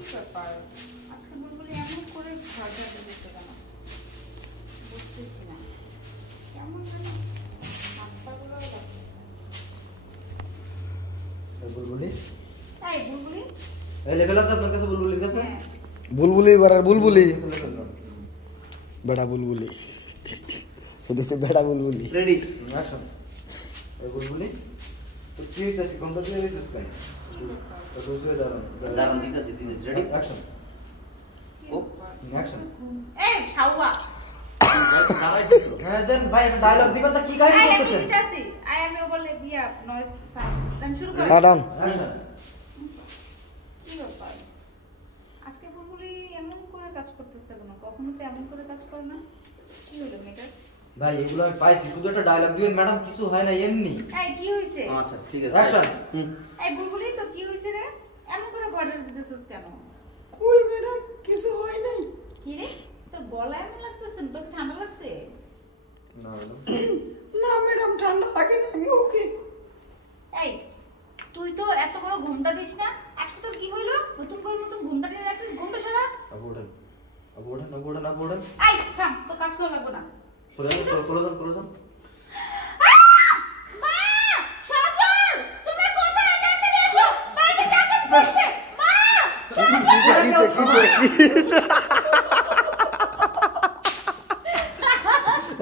কি ব্যাপার আজকে বুলবুলি এমন করে ঝগড়া করতে কেন বুঝতেছি না কেমন জানো হাতটাগুলো লাগছে বুলবুলি এই বুলবুলি এই লেভেল আছে আপনার কাছে বুলবুলির কাছে বুলবুলি বারার বুলবুলি বেটা বুলবুলি এটা সে বেটা বুলবুলি রেডি অ্যাকশন এই বুলবুলি তো কি হইছে কোনটা দিয়ে দিছিস কেন তো তুই দাঁড়ান দিতেছি রেডি অ্যাকশন ও অ্যাকশন এই শাওয়া হ্যাঁ দেন ভাই ডায়লগ দিবেন তা কি গাইড করতেছেন আই এম ওভার বিয়া নয়েজ সাউন্ড দেন শুরু করো ম্যাডাম অ্যাকশন কি ব্যাপার আজকে বুলবুলি এমন করে কাজ করতেছে কেন কখনো তো এমন করে কাজ করে না কি হলো মেয়েটা ভাই এগুলো আমি পাইছি শুধু একটা ডায়লগ দিবেন ম্যাডাম কিছু হয় না এমনি এই কি হইছে আচ্ছা ঠিক আছে অ্যাকশন এই বুলবুলি তো কি হইছে রে এমন করে বর্ডার দিতেছস কেন কই ম্যাডাম কিছু হয় নাই কি রে তোর গলা এমন লাগতেছে তোর ঠান্ডা লাগছে না না ম্যাডাম ঠান্ডা লাগে না আমি ওকে এই তুই তো এত বড় ঘুমটা দিস না আজকে তোর কি হইলো নতুন করে নতুন ঘুমটা নিয়ে যাচ্ছিস ঘুমটা সারা আবুড়ান এই থাম তো কাজ করা লাগবে না সরে যান মা সাজল তোমরা কোথায় আনতে এসো বাড়িতে জাকাত পড়ছে মা কিসে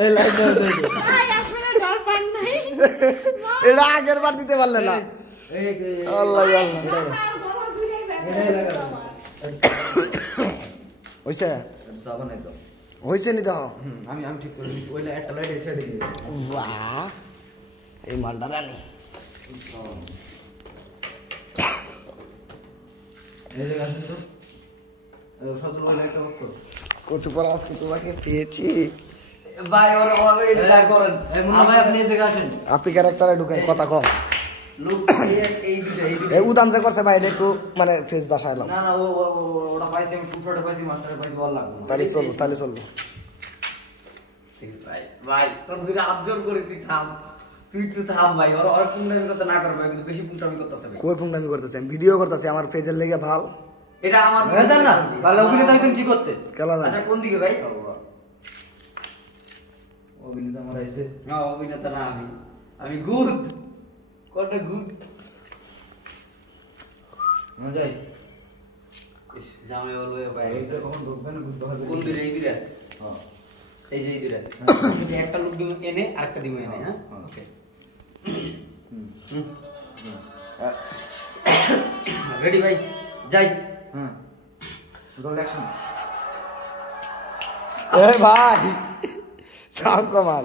এই লাইট দাও আই আপনারা ডর পান নাই এটা আগের বার দিতে পারলে না এই আল্লাহ আল্লাহ আর বড় দুইটাই ব্যাপার হইছে সাবান নাই তো হইছে নি দাও আমি ঠিক করে দিছি ওইটা একটা লাইট এসে দিই বাহ এই মালটা রানি এই যে গাছ তো সতেরো ওই লাইটটা অফ কর কচু পড়া আজকে তোমাকে পেয়েছি ভাই ওর এটা ট্রাই করেন ভাই আপনি এই জায়গা আসেন আপনি ক্যারেক্টারে ঢুকেন কথা কম লোক এই দিকে এই উদান যে করছে ভাই এটা একটু মানে ফেস বাসা এলাম না ওটা পাইছি আমি পুরোটা পাইছি মাস্টারে পাইছি ভালো লাগবে তাহলে চলবো ঠিক আছে ভাই তোর দুটো আবজর্ভ করে তুই একটু থাম ভাই ওর পুংটামি করতে না করবে কিন্তু বেশি পুংটামি করতেছে ভাই কই ফোনটা করতেছি আমি ভিডিও করতেছি আমার পেজের লেগে ভাল এটা আমার বুঝেন না ভালো অভিনেতা আইছেন কি করতে কেলা না আচ্ছা কোন দিকে ভাই অভিনেতা আমার আইছে না অভিনেতা না আমি গুড কোনটা গুড না যাই জামাই বলবে ভাই এইটা কখন ঢুকবে না বুঝতে হবে কোন দিকে এই দিকে হ্যাঁ এই যে এই দিকে যদি একটা লোক দিমু এনে আরেকটা দিমু এনে হ্যাঁ ওকে রেডি ভাই যাই হ্যাঁ রোল অ্যাকশন এ ভাই সাউন্ড কমাল